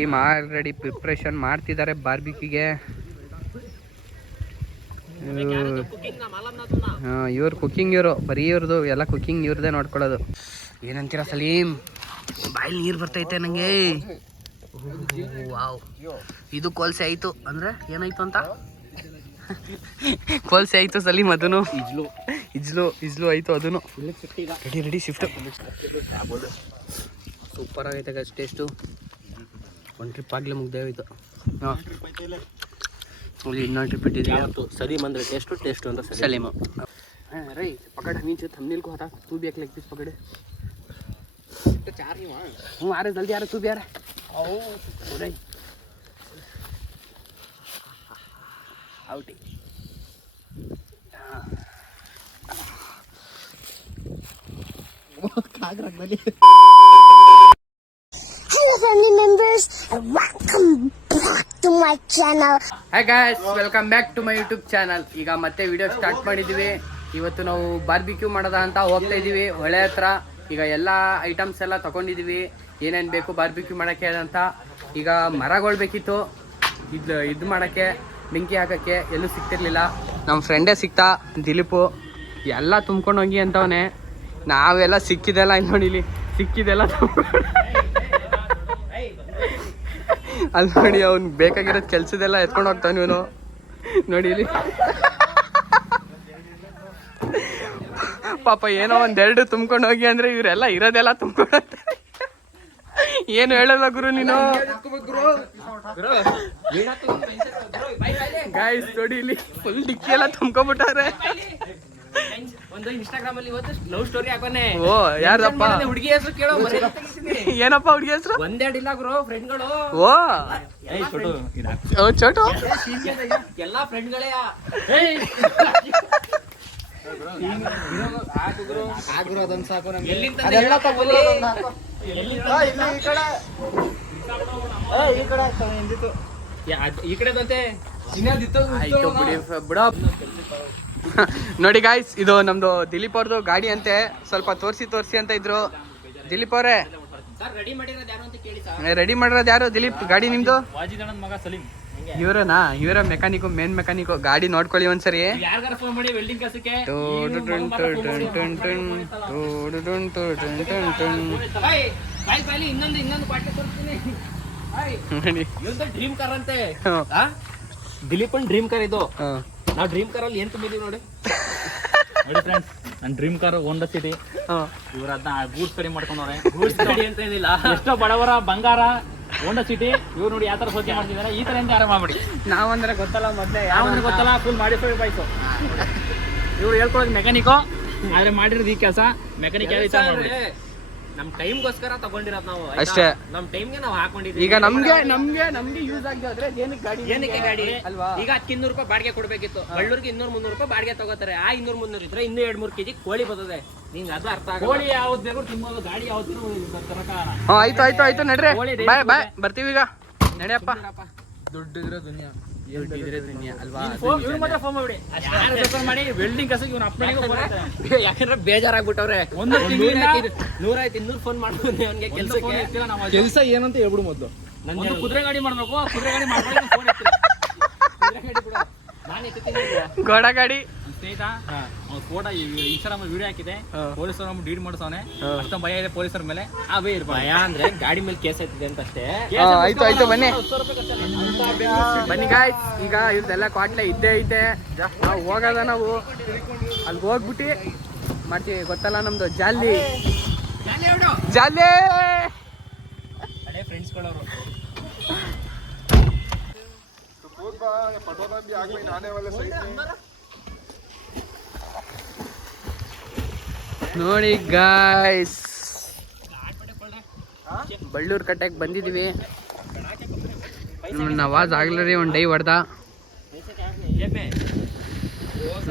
Team already preparation ಮಾಡ್ತಿದ್ದಾರೆ ಬಾರ್ಬಿಕ್ಯೂಗೆ. ಇವ್ರು cooking, ಇವರು ಬರೀ ಇವ್ರದ್ದು ಎಲ್ಲ ಕುಕಿಂಗ್ ಇವ್ರದೇ ನೋಡ್ಕೊಳ್ಳೋದು. ಏನಂತೀರ ಸಲೀಮ್? ಬಾಯಲ್ಲಿ ನೀರು ಬರ್ತೈತೆ ನನಗೆ. ವಾವ್, ಇದು ಕೋಲ್ಸೆ ಆಯಿತು ಅಂದರೆ ಏನಾಯ್ತು ಅಂತ ಕೋಲ್ಸೆ ಆಯಿತು ಸಲೀಮ್. ಅದನ್ನು ಇಜ್ಲು ಆಯಿತು ಅದನ್ನು. Ready shift. ಸೂಪರ್ ಆಗೈತೆ ಗೈಸ್ ಟೇಸ್ಟು. ಒಂದು ಟ್ರಿಪ್ ಆಗಲೇ ಮುಗ್ದೇ ಹೋಯ್ತು. ಹಾಂ, ಇಲ್ಲಿ ಇನ್ನೊಂದು ಟ್ರಿಪ್ ಇಟ್ಟಿದ್ದೀವಿ. ಸಲೀಮ್ ಅಂದರೆ ಟೇಸ್ಟು ಅಂತ ಸಲೀಮು. ಹಾಂ ರೈ ಪಕड़ नीचे थंबनेल को हटा, तू भी एक लेग पीस पकड़े. तो चार ही वहाँ हूँ आ रहे, जल्दी आ रहे, तू भी आ रहा है. रही out. Hello family members and welcome back to my channel. Hi guys, welcome back to my YouTube channel. ಈಗ ಮತ್ತೆ ವಿಡಿಯೋ ಸ್ಟಾರ್ಟ್ ಮಾಡಿದ್ದೀವಿ. ಇವತ್ತು ನಾವು ಬಾರ್ಬಿಕ್ಯೂ ಮಾಡೋದ ಅಂತ ಹೋಗ್ತಾ ಇದ್ದೀವಿ ಹೊಳೆ ಹತ್ರ. ಈಗ ಎಲ್ಲ ಐಟಮ್ಸ್ ಎಲ್ಲ ತಗೊಂಡಿದ್ದೀವಿ, ಏನೇನು ಬೇಕು ಬಾರ್ಬಿಕ್ಯೂ ಮಾಡೋಕ್ಕೆ ಅಂತ. ಈಗ ಮರಗಳು ಬೇಕಿತ್ತು ಇದು ಮಾಡೋಕ್ಕೆ, ಬೆಂಕಿ ಹಾಕೋಕ್ಕೆ. ಎಲ್ಲೂ ಸಿಗ್ತಿರ್ಲಿಲ್ಲ. ನಮ್ಮ ಫ್ರೆಂಡೇ ಸಿಕ್ತಾ, ದಿಲೀಪು. ಎಲ್ಲ ತುಂಬ್ಕೊಂಡು ಹೋಗಿ ಅಂತವನೇ. ನಾವೆಲ್ಲ ಸಿಕ್ಕಿದೆಲ್ಲ ನೋಡಿಲಿ, ಸಿಕ್ಕಿದೆಲ್ಲ ಅಲ್ಲಿ ನೋಡಿ, ಅವ್ನು ಬೇಕಾಗಿರೋದು ಕೆಲ್ಸದೆಲ್ಲ ಎತ್ಕೊಂಡು ಹೋಗ್ತಾನೆ ಇವನು. ನೋಡಿ ಇಲ್ಲಿ ಪಾಪ ಏನೋ ಒಂದೆರಡು ತುಂಬ್ಕೊಂಡು ಹೋಗಿ ಅಂದರೆ ಇವರೆಲ್ಲ ಇರೋದೆಲ್ಲ ತುಂಬ್ಕೊಂಡು ಏನು ಹೇಳಲ್ಲ ಗುರು ನೀನು. ಗಾಯ್ಸ್ ನೋಡಿ ಇಲ್ಲಿ ಫುಲ್ ಡಿಕ್ಕಿ ಎಲ್ಲ ತುಂಬ್ಕೊಂಡ್ಬಿಟ್ಟಾರೆ. ಒಂದು ಇನ್ಸ್ಟಾಗ್ರಾಮ್ ಅಲ್ಲಿ ಇವತ್ತು ಲವ್ ಸ್ಟೋರಿ ಹಾಕೋನೆ. ಓ ಯಾರಪ್ಪ? ಹುಡುಗಿ ಹೆಸರು ಕೇಳೋ. ಏನಪ್ಪ ಹುಡುಗಿ ಹೆಸರು? ಒಂದೆರಡು ಇಲ್ಲ ಗುರು, ಫ್ರೆಂಡ್ಗಳು. ಓ ಚೋಟು ಎಲ್ಲಾ ಫ್ರೆಂಡ್ಗಳೇ. ಈ ಕಡೆ ನೋಡಿ ಗಾಯ್ಸ್, ಇದು ನಮ್ದು ದಿಲೀಪ್ ಅವ್ರದ್ದು ಗಾಡಿ ಅಂತೆ. ಸ್ವಲ್ಪ ತೋರಿಸಿ ಅಂತ ಇದ್ರು. ದಿಲೀಪ್ ಅವರೇ, ರೆಡಿ ಮಾಡಿರೋದು ಯಾರು? ದಿಲೀಪ್ ಗಾಡಿ ನಿಮ್ದು? ಇವರ ಮೆಕ್ಯಾನಿಕ್, ಮೇನ್ ಮೆಕ್ಯಾನಿಕ್. ಗಾಡಿ ನೋಡ್ಕೊಳ್ಳಿ ಒಂದ್ಸರಿ. ಡ್ರೀಮ್ ಕಾರ್ ಅಂತೆ. ದಿಲೀಪನ್ ಡ್ರೀಮ್ ಕಾರ್ ಇದು. ನಾವು ಡ್ರೀಮ್ ಕಾರ್ ಅಲ್ಲಿ ಏನ್ ತುಂಬಿದೀವಿ ನೋಡಿ. ನೋಡಿ ಫ್ರೆಂಡ್ಸ್, ನನ್ನ ಡ್ರೀಮ್ ಕಾರ್ ಹೋಂಡಾ ಸಿಟಿ. ಇವ್ರ ಅದನ್ನ ಗೂಡ್ಸ್ ಕಡಿ ಮಾಡ್ಕೊಂಡವ್ರೆ. ಗೂಡ್ಸ್ ಕಡಿ ಅಂತ ಏನಿಲ್ಲ, ಎಷ್ಟೋ ಬಡವರ ಬಂಗಾರ ಹೋಂಡಾ ಸಿಟಿ. ಇವ್ರು ನೋಡಿ ಯಾವ ತರ ಸೋಚನೆ ಮಾಡ್ತಿದ್ದಾರೆ. ಈ ತರ ಎಂತ ಆರಾಮ ಮಾಡಿ. ನಾವಂದ್ರೆ ಗೊತ್ತಲ್ಲ, ಮೊದ್ಲೇ ಯಾವಂದ್ರೆ ಗೊತ್ತಲ್ಲ, ಫುಲ್ ಮಾಡಿಫೈಡ್ ಬೈಕು. ಇವ್ರು ಹೇಳ್ಕೊಳ್ಳೋದು ಮೆಕ್ಯಾನಿಕ್, ಆದ್ರೆ ಮಾಡಿರೋದು ಈ ಕೆಲಸ ಮೆಕ್ಯಾನಿಕ್. ನಮ್ ಟೈಮ್ಗೋಸ್ಕರ ತಗೊಂಡಿರೋದು ನಾವು ಅಷ್ಟೇ. ನಮ್ ಟೈಮ್ಗೆ ನಾವು ಹಾಕೊಂಡಿದ್ದೀವಿ. ಈಗ ನಮ್ಗೆ ಯೂಸ್ ಆಗಿದ್ರೆ ಏನಕ್ಕೆ ಗಾಡಿ ಅಲ್ವಾ? ಈಗ 200 ರೂಪಾಯಿ ಬಾಡಿಗೆ ಕೊಡ್ಬೇಕಿತ್ತು. ಬಳ್ಳೂರಿಗೆ 200-300 ರೂಪಾಯಿ ಬಾಡಿಗೆ ತಗೋತಾರೆ. ಆ 200-300 ಇದ್ರೆ ಇನ್ನೂ 2-3 ಕೆಜಿ ಕೋಳಿ ಬರ್ತದೆ. ನಿಂಗೆ ಅದು ಅರ್ಥ ಆಗ. ಕೋಳಿ ಯಾವ್ದು ಬೇಕು ತಿನ್ನೋದು, ಗಾಡಿ ಯಾವ್ದು. ಆಯ್ತು ನಡ್ರಿ, ಬಾಯ್ ಬರ್ತೀವಿ ಈಗ. ನಡೆಯಪ್ಪ. ದುಡ್ಡಿದ್ರೆ ದುನಿಯಾ ಅಲ್ವಾ? ಯಾಕಂದ್ರೆ ಬೇಜಾರಾಗ್ಬಿಟ್ಟವ್ರೆ. ಒಂದು 100 ಫೋನ್ ಮಾಡ್ತೀನಿ ಅವನಿಗೆ ಕೆಲಸ ಏನಂತ ಹೇಳ್ಬಿಡು ಮೊದ್ಲು. ನನ್ನ ಕುದುರೆ ಗಾಡಿ ಮಾಡ್ಬೇಕು. ಕುದುರೆ ಗಾಡಿ ಗೋಡ ಗಾಡಿ ಸ್ನೇಹಿತ ಫೋಟೋ ಇನ್ಸ್ಟಾಗ್ರಾಮ್ ವಿಡಿಯೋ ಹಾಕಿದೆ. ಪೊಲೀಸರು ಡೀಡ್ ಮಾಡಿಸವನೆ. ಅಷ್ಟೊಂದು ಭಯ ಇದೆ ಪೊಲೀಸರ ಮೇಲೆ. ಅವೇ ಭಯ ಅಂದ್ರೆ ಗಾಡಿ ಮೇಲೆ ಕೇಸ್ ಆಯ್ತಿದೆ ಅಂತ ಅಷ್ಟೇ. ಆಯ್ತು ಬನ್ನಿ ಗಾಯ್ಸ್. ಈಗ ಇವ್ರದೆಲ್ಲ ಕ್ವಾಟ್ಲೆ ಇದ್ದೇ ಐತೆ. ನಾವು ಹೋಗೋದ, ನಾವು ಅಲ್ಲಿ ಹೋಗ್ಬಿಟ್ಟು ಮಾಡ್ತೀವಿ. ಗೊತ್ತಲ್ಲ ನಮ್ದು ಜಾಲಿ ಫ್ರೆಂಡ್ಸ್ಗಳವರು. ನೋಡಿ ಗಾಯ್ಸ್, ಬಳ್ಳೂರು ಕಟ್ಟೆಗೆ ಬಂದಿದ್ದೀವಿ. ನವಾಜ್ ಆಗ್ಲರಿ ಒಂದು ಡೈ ಹೊಡೆದ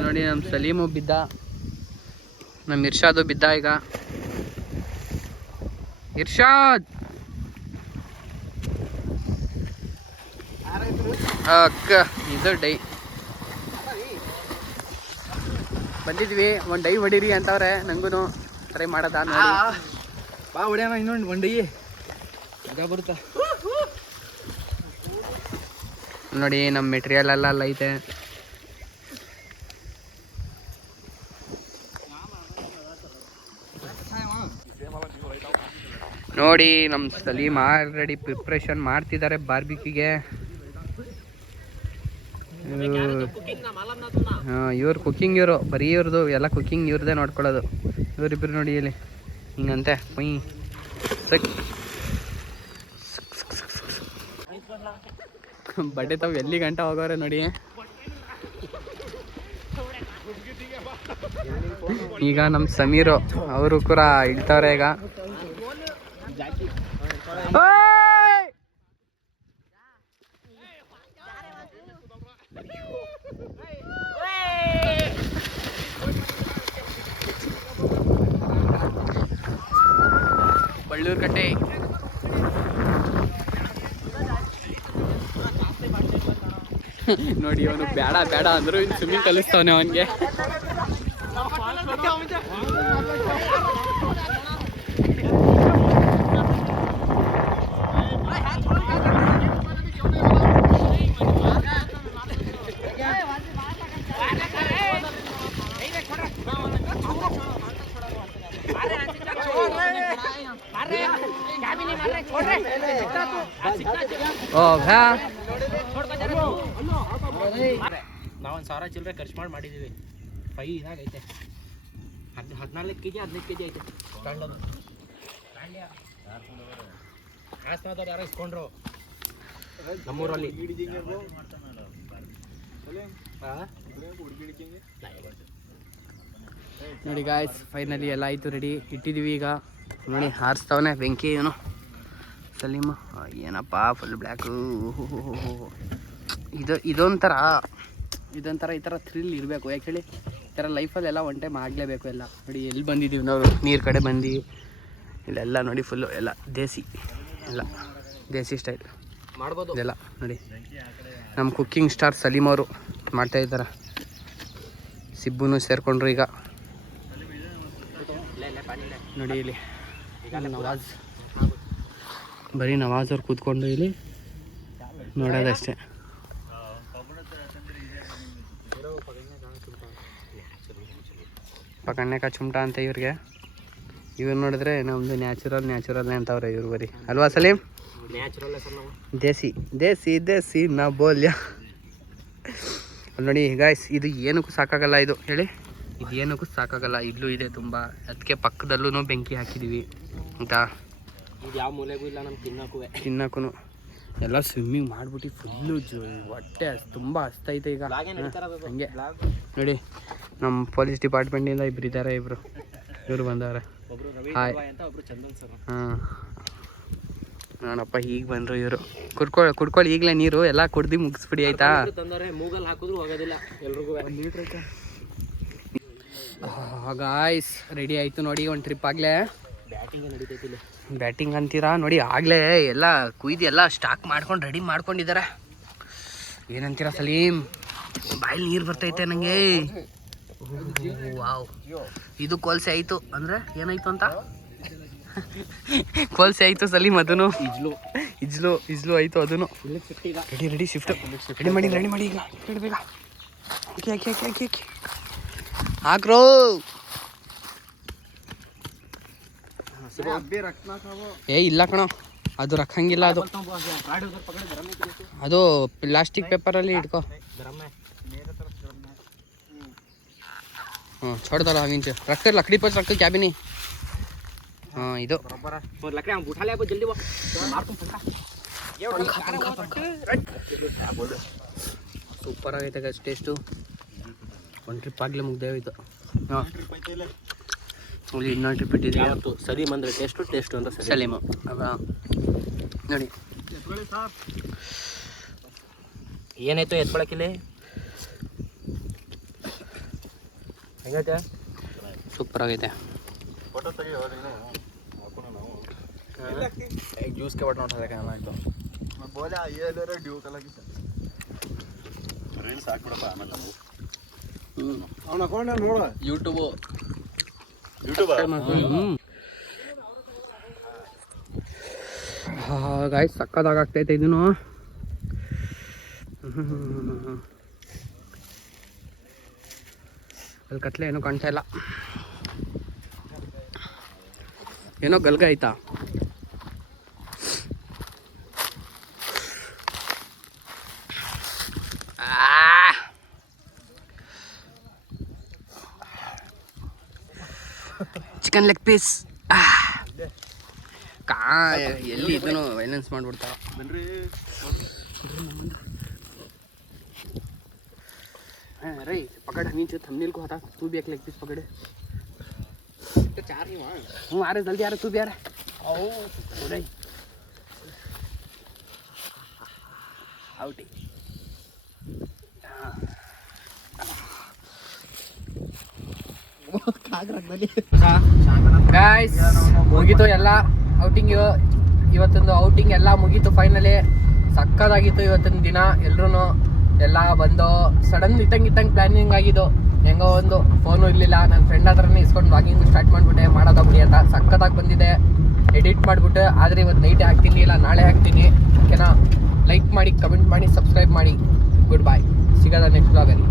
ನೋಡಿ. ನಮ್ಮ ಸಲೀಮು ಬಿದ್ದ, ನಮ್ಮ ಇರ್ಷಾದು ಬಿದ್ದ. ಈಗ ಇರ್ಷಾದ್ ಅಕ್ಕ ಇದು ಡೈ ಬಂದಿದ್ವಿ. ಒಂದು ಡೈ ಹೊಡೀರಿ ಅಂತವ್ರೆ. ನಂಗೂ ಟ್ರೈ ಮಾಡೋದ ನೋಡಿ. ಬಾ ಹೊಡ್ಯಾನ ಇನ್ನೊಂದು ಒಂಡಿ ಬರುತ್ತಾ. ನೋಡಿ ನಮ್ಮ ಮೆಟೀರಿಯಲ್ ಎಲ್ಲ ಐತೆ. ನೋಡಿ ನಮ್ಮ ಸಲೀಮ್ ಆಲ್ರೆಡಿ ಪ್ರಿಪ್ರೇಷನ್ ಮಾಡ್ತಿದ್ದಾರೆ ಬಾರ್ಬಿಕ್ಯೂಗೆ. ಇವ್ರು ಕುಕ್ಕಿಂಗ್, ಇವರು ಬರೀ ಇವ್ರದ್ದು ಎಲ್ಲ ಕುಕ್ಕಿಂಗ್ ಇವ್ರದ್ದೇ ನೋಡ್ಕೊಳ್ಳೋದು. ಇವರಿಬ್ರು ನೋಡಿ ಇಲ್ಲಿ ಹಿಂಗಂತೆ ಪುಯ್ ಸಕ್ ಬಡ್ಡೆ ತಾವು ಎಲ್ಲಿ ಗಂಟ ಹೋಗೋರೆ ನೋಡಿ. ಈಗ ನಮ್ಮ ಸಮೀರು ಅವರು ಕೂಡ ಇಳ್ತವ್ರೆ ಈಗ. ಬಳ್ಳೂರು ಕಟ್ಟೆ ನೋಡಿ, ಅವನು ಬೇಡ ಬೇಡ ಅಂದ್ರು ಇನ್ನು ಸ್ವಿಮ್ಮಿಂಗ್ ಕಲಿಸ್ತಾವನೆ ಅವನಿಗೆ. ಓ ಭಾ ನಾವೊಂದು 1000 ಚಿಲ್ಲರೆ ಖರ್ಚು ಮಾಡಿದ್ದೀವಿ. ಇದಾಗೈತೆ 14 kg 15 kg ಐತೆ ಸ್ಟ್ಯಾಂಡದು. ಹಾಸನದವ್ರು ಯಾರೋ ಇಸ್ಕೊಂಡ್ರು ನಮ್ಮೂರಲ್ಲಿ. ನೋಡಿ ಗಾಯ್ಸ್, ಫೈನಲಿ ಎಲ್ಲ ಆಯಿತು, ರೆಡಿ ಇಟ್ಟಿದ್ದೀವಿ. ಈಗ ನೋಡಿ ಹಾರಿಸ್ತಾವನೆ ಬೆಂಕಿ ಇವನು ಸಲೀಮ. ಏನಪ್ಪ ಫುಲ್ ಬ್ಲ್ಯಾಕು. ಇದೊಂಥರ ಈ ಥರ ಥ್ರಿಲ್ ಇರಬೇಕು. ಯಾಕೆ ಹೇಳಿ, ಈ ಥರ ಲೈಫಲ್ಲೆಲ್ಲ ಒನ್ ಟೈಮ್ ಆಗಲೇಬೇಕು ಎಲ್ಲ. ನೋಡಿ ಎಲ್ಲಿ ಬಂದಿದ್ದೀವಿ ನಾವು, ನೀರು ಕಡೆ ಬಂದು ಇಲ್ಲೆಲ್ಲ ನೋಡಿ ಫುಲ್ಲು ಎಲ್ಲ ಎಲ್ಲ ದೇಸಿ ಸ್ಟೈಲ್ ಮಾಡ್ಬೋದು ಇದೆಲ್ಲ. ನೋಡಿ ನಮ್ಮ ಕುಕ್ಕಿಂಗ್ ಸ್ಟಾರ್ ಸಲೀಮ್ ಅವರು ಮಾಡ್ತಾಯಿದ್ದಾರೆ. ಸಿಬ್ಬುನು ಸೇರಿಕೊಂಡ್ರು ಈಗ. ನೋಡಿ ಇಲ್ಲಿ ನವಾಜ್, ಬರೀ ನವಾಜ್ ಅವ್ರು ಕೂತ್ಕೊಂಡು ಇಲ್ಲಿ ನೋಡೋದಷ್ಟೇ. ಪಕಣ್ಣೆ ಕಾ ಚುಮ್ಟ ಅಂತ ಇವ್ರಿಗೆ. ಇವ್ರು ನೋಡಿದ್ರೆ ನಮ್ಮದು ನ್ಯಾಚುರಲ್ ಅಂತವ್ರೆ ಇವ್ರು ಬರೀ, ಅಲ್ವಾ ಸಲೀಮ್? ದೇಸಿ ನಾ ಬೋಲ್ಯ. ನೋಡಿ ಗಾಯ್ಸ್, ಇದು ಏನಕ್ಕೂ ಸಾಕಾಗಲ್ಲ. ಇದು ಹೇಳಿ, ಇದು ಏನಕ್ಕೂ ಸಾಕಾಗಲ್ಲ. ಇಲ್ಲೂ ಇದೆ ತುಂಬ, ಅದಕ್ಕೆ ಪಕ್ಕದಲ್ಲೂ ಬೆಂಕಿ ಹಾಕಿದ್ದೀವಿ ಅಂತ. ಇದು ಯಾವ ಮೂಲೆಗೂ ಇಲ್ಲ ನಮ್ಮ ತಿನ್ನಕ್ಕೂ ಎಲ್ಲ ಸ್ವಿಮ್ಮಿಂಗ್ ಮಾಡಿಬಿಟ್ಟು ಫುಲ್ಲು ಹೊಟ್ಟೆ ತುಂಬ ಹಸ್ತೈತೆ ಈಗ. ಹಂಗೆ ನೋಡಿ ನಮ್ಮ ಪೊಲೀಸ್ ಡಿಪಾರ್ಟ್ಮೆಂಟಿಂದ ಇಬ್ಬರು ಇವರು ಬಂದವ್ರೆ. ಹಾಯ್. ಹಾಂ ನೋಡಪ್ಪ, ಈಗ ಬಂದರು ಇವರು. ಕುಡ್ಕೊಳ್ಳಿ ಈಗಲೇ ನೀರು ಎಲ್ಲ ಕುಡ್ದು ಮುಗಿಸ್ಬಿಡಿ ಆಯ್ತಾ. ಮೂಗಲ್ ಹಾಕಿದ್ರು ಹೋಗೋದಿಲ್ಲ ಎಲ್ರಿಗೂ. ಗಾಯ್ಸ್ ರೆಡಿ ಆಯಿತು ನೋಡಿ, ಒಂದು ಟ್ರಿಪ್ ಆಗಲೇ. ನಡೀತೈತಿಲ್ಲ ಬ್ಯಾಟಿಂಗ್ ಅಂತೀರಾ ನೋಡಿ, ಆಗಲೇ ಎಲ್ಲ ಕುಯ್ದು ಎಲ್ಲ ಸ್ಟಾಕ್ ಮಾಡ್ಕೊಂಡು ರೆಡಿ ಮಾಡ್ಕೊಂಡಿದ್ದಾರೆ. ಏನಂತೀರಾ ಸಲೀಮ್? ಬಾಯಲ್ಲಿ ನೀರು ಬರ್ತೈತೆ ನನಗೆ. ವಾವ್, ಇದು ಕೋಲ್ಸೆ ಆಯಿತು ಅಂದರೆ ಏನಾಯಿತು ಅಂತ ಕೋಲ್ಸೆ ಆಯಿತು ಸಲೀಮ್. ಅದೂ ಇಜ್ಲು ಆಯಿತು ಅದೂ. ರೆಡಿ ಶಿಫ್ಟ್ ರೆಡಿ ಮಾಡಿ ಈಗ ಬೇಗ ಹಾಕಿ ಹಾಕ್ರೋ. ಇಲ್ಲ ಕಣ, ಅದು ರಕ್ಕಂಗಿಲ್ಲ. ಅದು ಪ್ಲಾಸ್ಟಿಕ್ ಪೇಪರಲ್ಲಿ ಇಟ್ಕೋ. हाँ छोड़ दो अभी रख कर लकड़ी पर रख कर क्या भी नहीं. हाँ ಇದು लकड़ी हम उठा ले अब जल्दी वो मार तुम पंखा ಸೂಪರ್ ಆಗೈತೆ ಗೈಸ್ ಟೇಸ್ಟು. ಒಂದು ಟ್ರಿಪ್ ಆಗಲೇ ಮುಗ್ದೇ ಹೋಯ್ತು. ಹಾಂ ಇಲ್ಲಿ ಇನ್ನೊಂದು ಟ್ರಿಪ್ ಇಟ್ಟಿದ್ದೀವಿ. ಯಾವತ್ತು ಸಲೀಮ್ ಅಂದರೆ ಟೇಸ್ಟು ಅಂತ ಸಲೀಮು ಅಲ್ವಾ? ನೋಡಿ ಏನಾಯ್ತು ಎತ್ಕೊಳಕಿಲ್ಲಿ ಹೆಂಗೈತೆ? ಸೂಪರ್ ಆಗೈತೆ. जूस के बटन उठा देखा तो मैं बोले ये ले रहा ड्यू कलर की रील्स ಹಾಕ್ಬಿಡಪ್ಪ ಆಮೇಲೆ ನಾವು ಅವನ ಅಕೌಂಟ್ ನೋಡು ಯೂಟ್ಯೂಬ್ ಗಾಯ್ಸ್ ಸಕ್ಕತ್ತಾಗ್ತೈತೆ ಇದನ್ನು. ಅಲ್ಲಿ ಕತ್ಲೆ ಏನೂ ಕಾಣ್ತಾ ಇಲ್ಲ. ಏನೋ ಗಲ್ಗ ಆಯ್ತಾ? Chicken leg piece. ಎಲ್ಲಿ ಇದನ್ನು ವೈಲೆನ್ಸ್ ಮಾಡ್ಬಿಡ್ತಾವ. रही पकड़ नीचे थंबनेल को हटा. तू भी एक लेग पीस पकड़े. तो चार ही वहाँ. हूँ आ रहे जल्दी आ रहे. तू भी आ रहा. आओ रही आउटी. ಗಾಯ್ಸ್ ಮುಗೀತು ಎಲ್ಲ ಔಟಿಂಗ್. ಇವತ್ತೊಂದು ಔಟಿಂಗ್ ಎಲ್ಲ ಮುಗೀತು ಫೈನಲಿ. ಸಕ್ಕದಾಗಿತ್ತು ಇವತ್ತಿನ ದಿನ. ಎಲ್ರೂ ಎಲ್ಲ ಬಂದು ಸಡನ್ ಇಟ್ಟಂಗೆ ಪ್ಲಾನಿಂಗ್ ಆಗಿದ್ದು. ಹೆಂಗೋ ಒಂದು ಫೋನು ಇರಲಿಲ್ಲ, ನನ್ನ ಫ್ರೆಂಡ್ ಹತ್ರನೇ ಇಸ್ಕೊಂಡು ವಾಕಿಂಗ್ ಸ್ಟಾರ್ಟ್ ಮಾಡಿಬಿಟ್ಟೆ ಮಾಡೋದ ಬಿಡಿ ಅಂತ. ಸಕ್ಕದಾಗಿ ಬಂದಿದೆ. ಎಡಿಟ್ ಮಾಡಿಬಿಟ್ಟು ಆದರೆ ಇವತ್ತು ನೈಟೇ ಹಾಕ್ತೀನಿ, ಇಲ್ಲ ನಾಳೆ ಹಾಕ್ತೀನಿ. ಓಕೆನಾ? ಲೈಕ್ ಮಾಡಿ, ಕಮೆಂಟ್ ಮಾಡಿ, ಸಬ್ಸ್ಕ್ರೈಬ್ ಮಾಡಿ. ಗುಡ್ ಬಾಯ್. ಸಿಗೋದ ನೆಕ್ಸ್ಟ್ ಬ್ಲಾಗಲ್ಲಿ.